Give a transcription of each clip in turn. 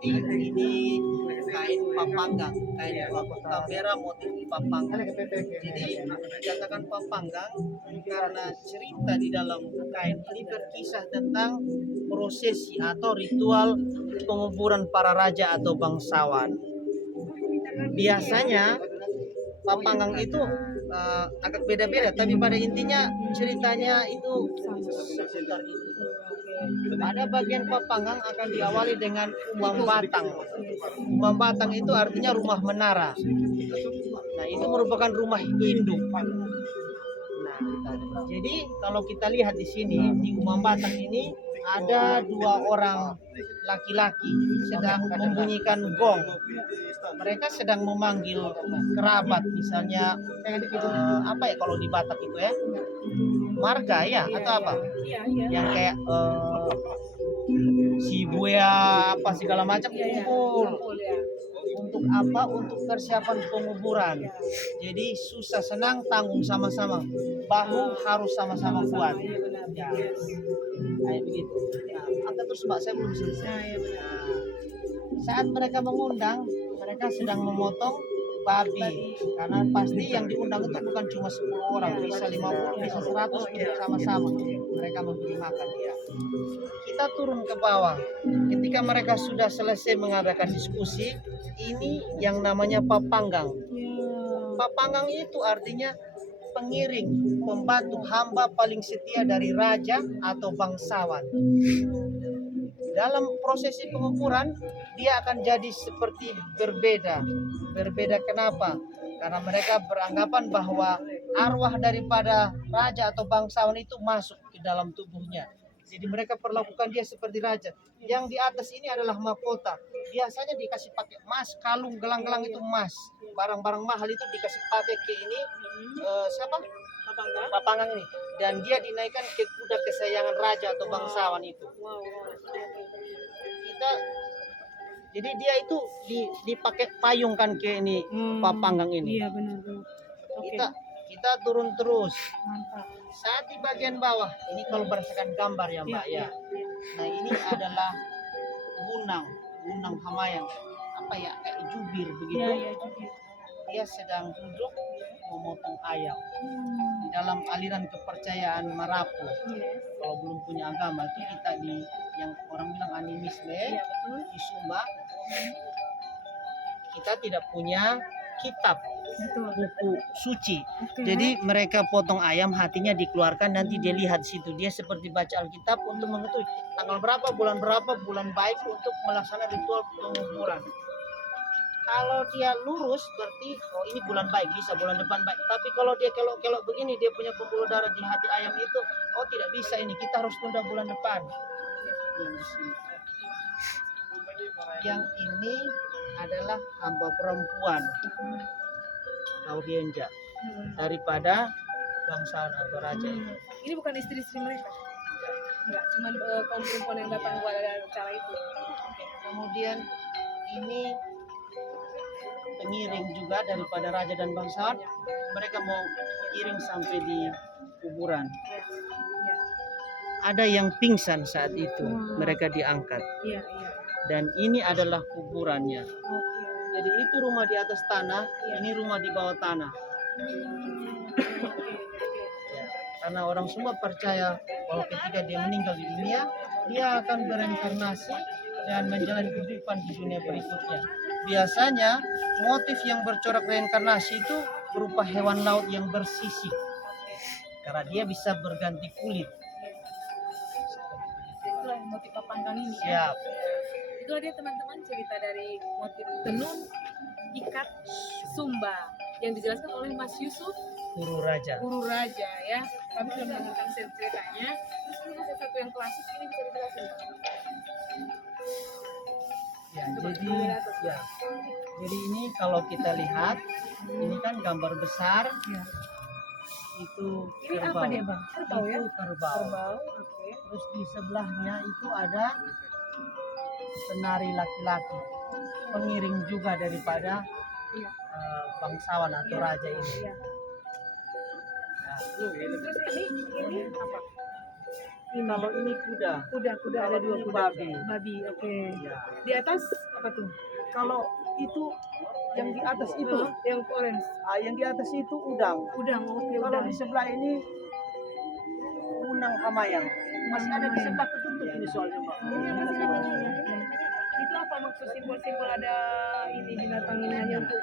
Jadi ini kain papanggang, kain tapera motif papanggang. Jadi dikatakan papanggang karena cerita di dalam kain ini berkisah tentang prosesi atau ritual penguburan para raja atau bangsawan. Biasanya papanggang itu agak beda-beda, tapi pada intinya ceritanya itu seputar itu. Pada bagian papanggang akan diawali dengan umam batang. Umam batang itu artinya rumah menara. Nah, itu merupakan rumah induk. Nah, jadi kalau kita lihat di sini di umam batang ini ada dua orang laki-laki sedang membunyikan gong. Mereka sedang memanggil kerabat, misalnya apa ya kalau di Batak itu ya, marga ya atau apa? Yang kayak si buaya apa segala macam kumpul. Untuk apa? Untuk persiapan penguburan. Jadi susah senang tanggung sama-sama. Bahu harus sama-sama kuat. Ya. Kayak begitu. Nah, angkat terus Mbak, saya belum selesai. Saat mereka mengundang, mereka sedang memotong babi. Karena pasti yang diundang itu bukan cuma 10 orang, bisa 50, bisa 100 duduk sama-sama. Mereka memberi makan dia. Kita turun ke bawah. Ketika mereka sudah selesai mengadakan diskusi, ini yang namanya papanggang. Papanggang itu artinya pengiring, pembantu, hamba paling setia dari raja atau bangsawan. Dalam prosesi pengukuran, dia akan jadi seperti berbeda. Berbeda kenapa? Karena mereka beranggapan bahwa arwah daripada raja atau bangsawan itu masuk ke dalam tubuhnya. Jadi mereka perlakukan dia seperti raja. Yang di atas ini adalah mahkota. Biasanya dikasih pakai emas, kalung, gelang-gelang itu emas. Barang-barang mahal itu dikasih pakai ke ini. Siapa? Papanggang ini. Dan dia dinaikkan ke kuda kesayangan raja atau bangsawan itu. Jadi dia itu dipakai payung kan ke ini papanggang ini. Iya benar. Okay. Kita turun terus. Mantap. Saat di bagian bawah ini kalau berdasarkan gambar ya Mbak ya. Nah ini adalah gunang hamayang, apa ya kayak jubir begitu. Iya, jubir. Dia sedang duduk memotong ayam. Di dalam aliran kepercayaan Marapu. Kalau belum punya agama itu kita di yang orang bilang animisme di Sumba. Kita tidak punya kitab buku suci. Jadi mereka potong ayam, hatinya dikeluarkan, nanti dia lihat situ. Dia seperti baca Alkitab untuk mengetahui tanggal berapa, bulan baik untuk melaksanakan ritual penguburan. Kalau dia lurus berarti oh ini bulan baik, bisa bulan depan baik. Tapi kalau dia kelok-kelok begini, dia punya pembuluh darah di hati ayam itu, oh tidak bisa ini, kita harus tunda bulan depan. Yang ini adalah hamba perempuan Audienja daripada bangsawan atau raja itu. Ini bukan istri-istri mereka? Enggak, cuma kaum perempuan yang datang buat ada acara itu. Kemudian ini pengiring juga daripada raja dan bangsawan. Mereka mau iring sampai di kuburan. Ada yang pingsan saat itu, mereka diangkat. Dan ini adalah kuburannya. Jadi itu rumah di atas tanah, ini rumah di bawah tanah. Ya, karena orang semua percaya bahwa ketika dia meninggal di dunia, dia akan bereinkarnasi dan menjalani kehidupan di dunia berikutnya. Biasanya motif yang bercorak reinkarnasi itu berupa hewan laut yang bersisik. Karena dia bisa berganti kulit. Itulah motif papanggang ini. Siap. Itu dia teman-teman cerita dari motif tenun ikat Sumba yang dijelaskan oleh Mas Yusuf Guru Raja ya. Kami sudah mendengarkan ceritanya. Terus ini ada satu yang klasik, ini bisa dijelasin. Jadi ini kalau kita lihat ini kan gambar besar. Itu ini kerbau. Apa dia Bang? Kerbau ya? Kerbau. Okay. Terus di sebelahnya itu ada penari laki-laki, pengiring juga daripada bangsawan atau raja ini. Nah, terus ini apa? Kalau ini kuda ada dua kuda. Babi, oke. Ya. Di atas Apa tuh? Kalau itu yang di atas itu, Yang orange. yang di atas itu udang. Udang, oke Kalau udang. di sebelah ini unang kamayang. Masih ada di sebelah ketutup ini soalnya, Mbak. Itu apa maksud simbol-simbol ada ini binatang ini hanya untuk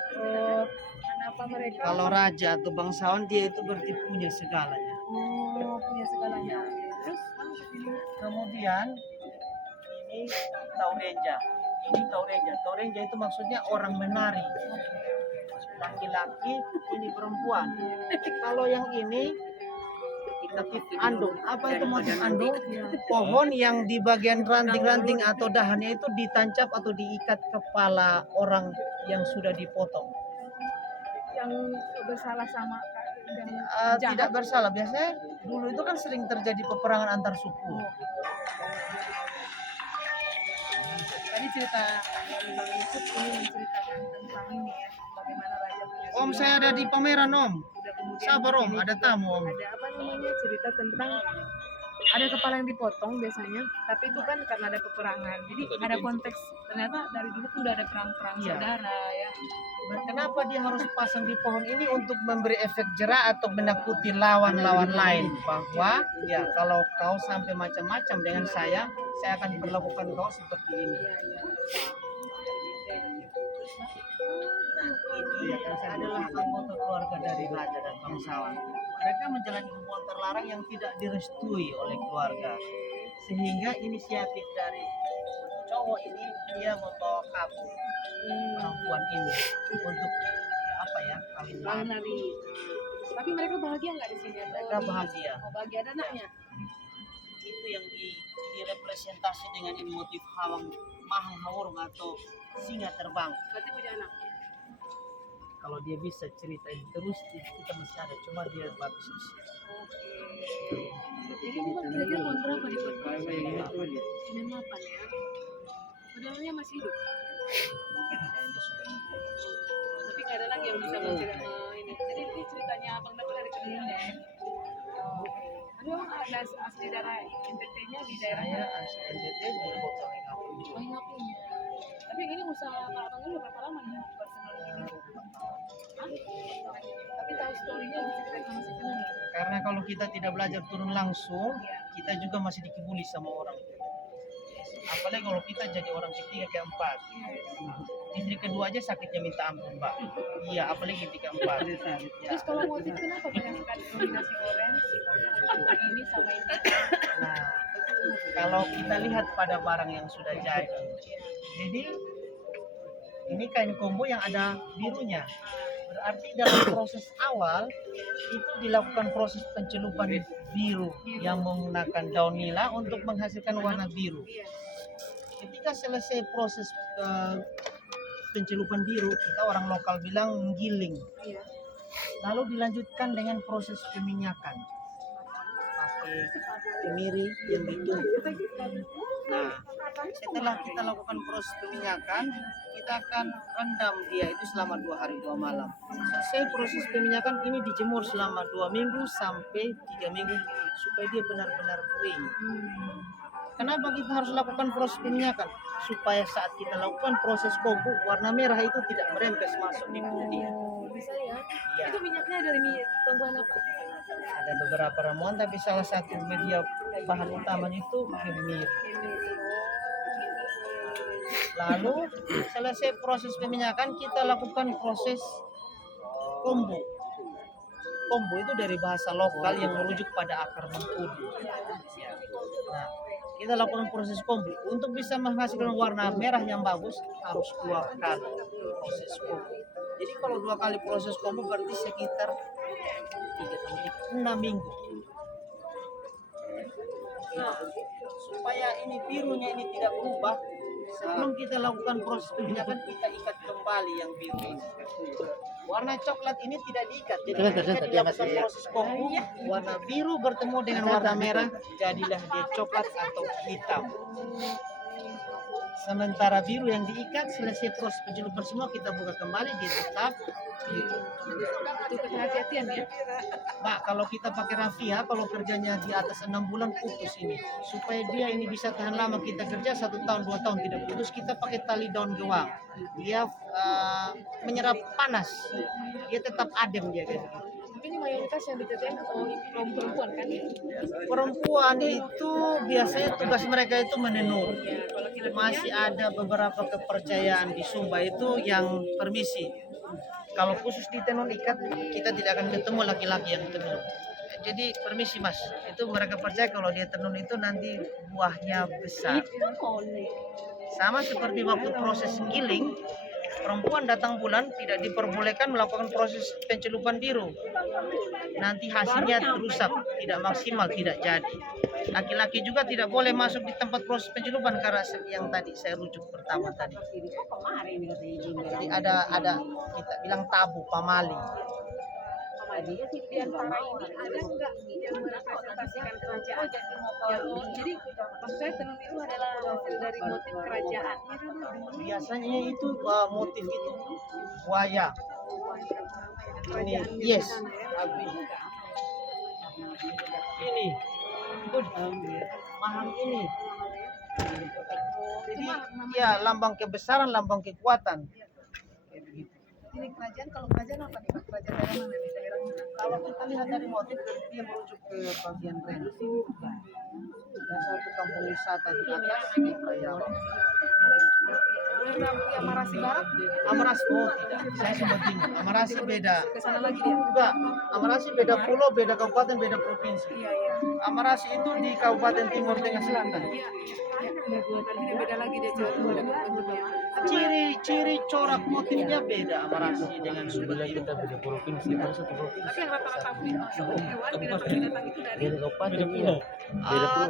apa mereka? Kalau raja atau bangsawan dia itu berarti punya segalanya. Oh, punya segalanya. Terus Kemudian ini taurenja. Ini taurenja. Taurenja itu maksudnya orang menari. Laki-laki, ini perempuan. Kalau yang ini motif andung. Apa itu motif andung? Pohon yang di bagian ranting-ranting atau dahannya itu ditancap atau diikat kepala orang yang sudah dipotong. yang bersalah sama dan Tidak bersalah. Biasanya dulu itu kan sering terjadi peperangan antar suku. Tadi cerita Bang Yusuf ini menceritakan tentang ini ya, bagaimana raja punya Om, segala saya ada di pameran, Om. udah kemudian Sabar, Om. ini Ada tamu, Om. ada apa namanya cerita tentang ada kepala yang dipotong biasanya, tapi itu kan karena ada peperangan. Jadi ada konteks ternyata dari dulu tuh udah ada perang-perang Iya. saudara ya. Kenapa dia harus pasang di pohon ini untuk memberi efek jerak atau menakuti lawan-lawan lain bahwa ya kalau kau sampai macam-macam dengan saya akan perlakukan kau seperti ini. Iya, iya. Ini adalah anggota keluarga dari raja dan bangsawan. Mereka menjalani hubungan terlarang yang tidak direstui oleh keluarga. Sehingga inisiatif dari cowok ini dia membawa kabur perempuan ini untuk apa ya kawin Bang lari. Nabi. Tapi mereka bahagia nggak di sini? Mereka bahagia. Oh, bahagia ada anaknya. Itu yang direpresentasi dengan ini motif hawang mahang hawurung atau singa terbang. Berarti punya anak. Kalau dia bisa ceritain terus kita masih ada, cuma dia bagus usia. Oke. Jadi ini Bang kira-kira tahun berapa dibuat? 98 ya. Saudaranya masih hidup. Tapi nggak ada lagi yang bisa menceritakan ini. Jadi ini ceritanya Abang Dato dari kecil ya. Tapi Abang ada asli daerah NTT-nya di daerah Saya asli NTT di kota Lengkapun. Oh, nggak punya. Tapi ini usaha Pak Abang ini berapa lama nih personal ini? Hah? Tapi tahu story-nya diceritain sama si Tenun ya? Karena kalau kita tidak belajar turun langsung, kita juga masih dikibuli sama orang. Apalagi kalau kita jadi orang ketiga keempat. Istri kedua aja sakitnya minta ampun, Mbak. Iya, apalagi ketika keempat. Ya. Terus kalau motif kenapa banyak sekali kombinasi orange ini sama ini? Nah, kalau kita lihat pada barang yang sudah jadi, ini kain kombo yang ada birunya. Berarti dalam proses awal itu dilakukan proses pencelupan biru yang menggunakan daun nila untuk menghasilkan warna biru. Ketika selesai proses pencelupan biru, kita orang lokal bilang menggiling. Iya. Lalu dilanjutkan dengan proses peminyakan. Pakai kemiri yang ditumbuk. Nah, setelah kita lakukan proses peminyakan, kita akan rendam dia itu selama 2 hari 2 malam. Selesai proses peminyakan ini dijemur selama 2 minggu sampai 3 minggu supaya dia benar-benar kering. Kenapa kita harus lakukan proses peminyakan? Supaya saat kita lakukan proses kombu, warna merah itu tidak merembes masuk di putih. Oh, bisa ya? Iya. Itu minyaknya dari minyak tumbuhan apa? Ada beberapa ramuan, tapi salah satu media bahan utamanya itu kemiri. Lalu selesai proses peminyakan, kita lakukan proses kombu. Kombu itu dari bahasa lokal yang merujuk pada akar mengkudu. Nah, kita lakukan proses kombu. Untuk bisa menghasilkan warna merah yang bagus, harus 2 kali proses kombu. Jadi kalau 2 kali proses kombu berarti sekitar 6 minggu. Nah, supaya ini birunya ini tidak berubah, sebelum kita lakukan proses peminyakan, kita ikat kembali yang biru ini. Warna coklat ini tidak diikat, jadi ketika dilakukan proses kombu, warna biru bertemu dengan warna merah, jadilah dia coklat atau hitam. Sementara biru yang diikat selesai proses pencelupan semua kita buka kembali dia tetap gitu. Itu kehati-hatian ya. Pak, kalau kita pakai rafia, kalau kerjanya di atas 6 bulan putus ini. Supaya dia ini bisa tahan lama kita kerja 1 tahun 2 tahun tidak putus, kita pakai tali daun gewang. Dia menyerap panas, dia tetap adem dia gitu. Tapi ini mayoritas yang dikerjain kaum perempuan kan ya. Perempuan itu biasanya tugas mereka itu menenun. Ya, kalau laki-laki Masih ada beberapa kepercayaan di Sumba itu yang permisi. Kalau khusus di tenun ikat, kita tidak akan ketemu laki-laki yang tenun. Jadi permisi mas, itu mereka percaya kalau dia tenun itu nanti buahnya besar. Sama seperti waktu proses giling, perempuan datang bulan tidak diperbolehkan melakukan proses pencelupan biru. Nanti hasilnya rusak, tidak maksimal, tidak jadi. Laki-laki juga tidak boleh masuk di tempat proses pencelupan karena yang tadi saya rujuk pertama tadi. Jadi ada kita bilang tabu pamali. di antara ini ada nggak yang merepresentasikan kerajaan? Jadi maksud saya tenun itu adalah hasil dari motif kerajaan. Biasanya itu motif itu buaya. Ini yes. Ini maham ini. Jadi ya lambang kebesaran, lambang kekuatan. Ini kerajaan, kalau kerajaan apa nih? Kerajaan daerah mana? Di daerah mana? Kalau kita lihat dari motif, dia merujuk ke bagian Ren. Dan satu kampung wisata di atas di Prayawa. Yang Marasi Barat? Amarasi, oh tidak, saya Sumba Timur. Amarasi beda. Ke sana lagi dia? Enggak, Amarasi beda pulau, beda kabupaten, beda provinsi. Iya, iya. Amarasi itu di Kabupaten Timur Tengah Selatan. Iya. Berarti dia beda lagi dia Jawa Timur dan bentuknya. Ciri corak motifnya beda Amarasi dengan Sumba Timur. Kita beda provinsi, kan satu provinsi. Tapi yang rata-rata hewan binatang itu dari Beda kabupaten, iya.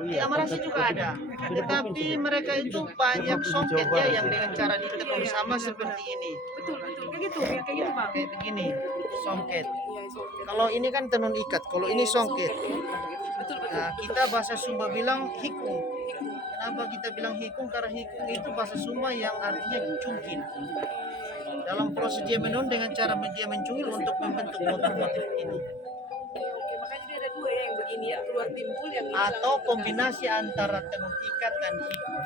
Di Amarasi juga ada, tetapi mereka itu banyak songket ya yang dengan cara ditenun sama seperti ini. betul kayak gitu ya kayak gitu bang. Kayak begini, songket. Iya, songket. Kalau ini kan tenun ikat, kalau ini songket. Betul betul. Nah, kita bahasa Sumba bilang hikung. Kenapa kita bilang hikung? Karena hikung itu bahasa Sumba yang artinya cungkil. Dalam proses dia menenun dengan cara dia mencungkil untuk membentuk motif-motif ini. Oke, makanya dia ada dua ya yang begini ya, keluar timbul yang Atau kombinasi antara tenun ikat dan hikung.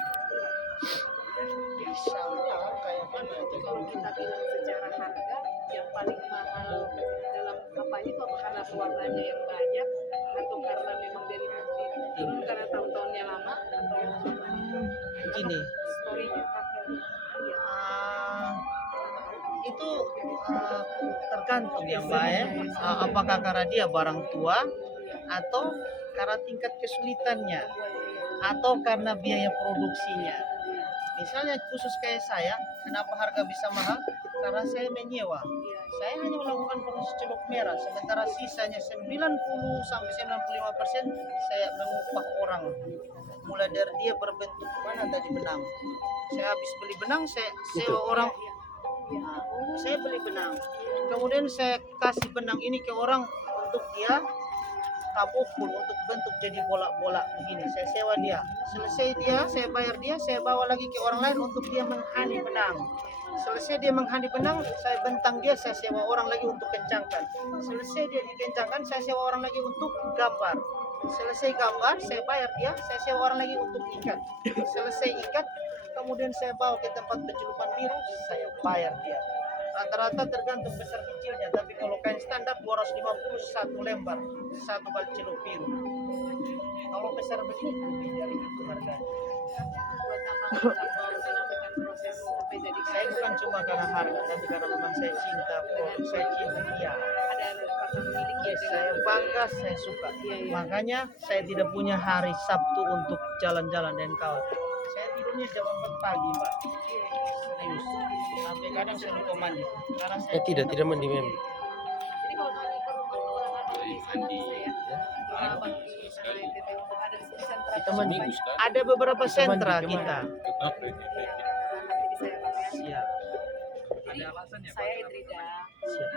Misalnya kayak mana itu? kalau kita bilang secara harga yang paling mahal dalam apa itu apa karena warnanya yang banyak atau karena memang dari turun karena tahun-tahunnya lama atau Begini, storynya iya. itu tergantung ya Mbak ya. Apakah karena dia barang tua atau karena tingkat kesulitannya atau karena biaya produksinya. Misalnya khusus kayak saya, kenapa harga bisa mahal? Karena saya menyewa. Saya hanya melakukan proses celup merah, sementara sisanya 90 sampai 95% saya mengupah orang. Mulai dari dia berbentuk mana tadi benang. Saya habis beli benang, saya sewa orang. Nah, saya beli benang. Kemudian saya kasih benang ini ke orang untuk dia tabukul untuk bentuk jadi bola-bola begini. Saya sewa dia. Selesai dia, saya bayar dia, saya bawa lagi ke orang lain untuk dia menghani benang. Selesai dia menghani benang, saya bentang dia, saya sewa orang lagi untuk kencangkan. Selesai dia dikencangkan, saya sewa orang lagi untuk gambar. Selesai gambar, saya bayar dia, saya sewa orang lagi untuk ikat. Selesai ikat, kemudian saya bawa ke tempat pencelupan biru, saya bayar dia. Rata-rata tergantung besar kecilnya, tapi kalau kain standar 250 satu lembar, satu bal celup biru. Kalau besar begini lebih dari itu harganya. Buat apa kita mau melakukan proses sampai jadi Saya bukan cuma karena harga, tapi karena memang saya cinta produk, saya cinta dia. ada rasa memiliki Yes, saya bangga, saya suka. Makanya saya tidak punya hari Sabtu untuk jalan-jalan dan kawan. Saya tidurnya jam 4 pagi, Mbak. Serius. Sampai kadang saya lupa mandi. Karena saya Tidak mandi memang. Jadi kalau kami ke rumah orang ada di sana bisa ya. Abang di sana NTT untuk ada sentra Kita mandi. ada beberapa sentra mandi kita. nanti bisa ya Bang ya. Siap. Jadi saya Idrida. Siap.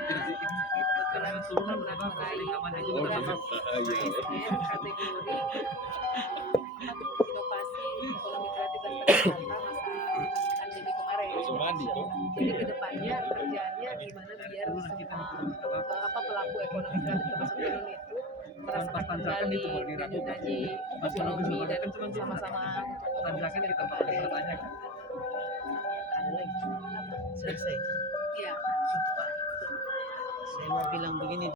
Kebetulan pernah meraih beberapa ASN kategori inovasi ekonomi kreatif dan pariwisata masa Jadi kedepannya kerjaannya gimana biar semua pelaku ekonomi kreatif termasuk Inun itu merasakan kembali denyut-nadi ekonomi dan sama-sama Ada lagi. Selesai. Iya. Saya mau bilang begini.